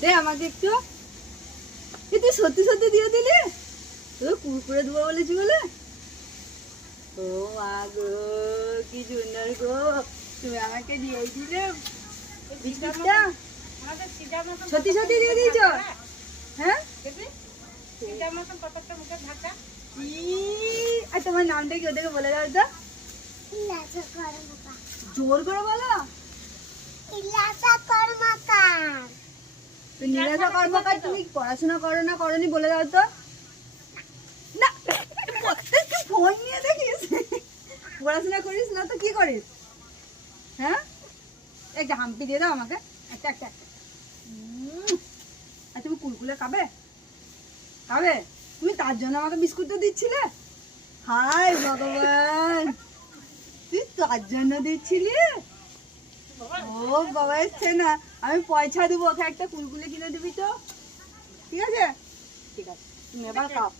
দে আমাকে একটু। এ তুই সত্যি সত্যি দিয়ে দিলি? দেবো বলেছি বলে? ও মা গো কি সুন্দর গো। তুমি আমাকে দিয়ে দিলে বিস্কুটটা? সত্যি সত্যি দিয়ে দিয়েছ? হ্যাঁ? আর তোমার নামটা কি ওদেরকে বলে দাও তো? জোর করে বলো। নিরাশা কর্মকার, তুমি পড়াশোনা করো না করনি বলে দাও তো। পড়াশোনা করিস না তো কি করিস? হ্যাঁ? একটা দিয়ে দাও আমাকে। তুমি কুলকুলে খাবে? খাবে? তুমি তার জন্য আমাকে বিস্কুটটা দিচ্ছিলে? হায় ভগবান! তুই তার জন্য দিচ্ছিলি? ও, বাবা এসছে না। আমি পয়সা দেবো ওকে একটা কুলকুলে কিনে দিবি তো? ঠিক আছে? ঠিক আছে। তুমি এবার খাও।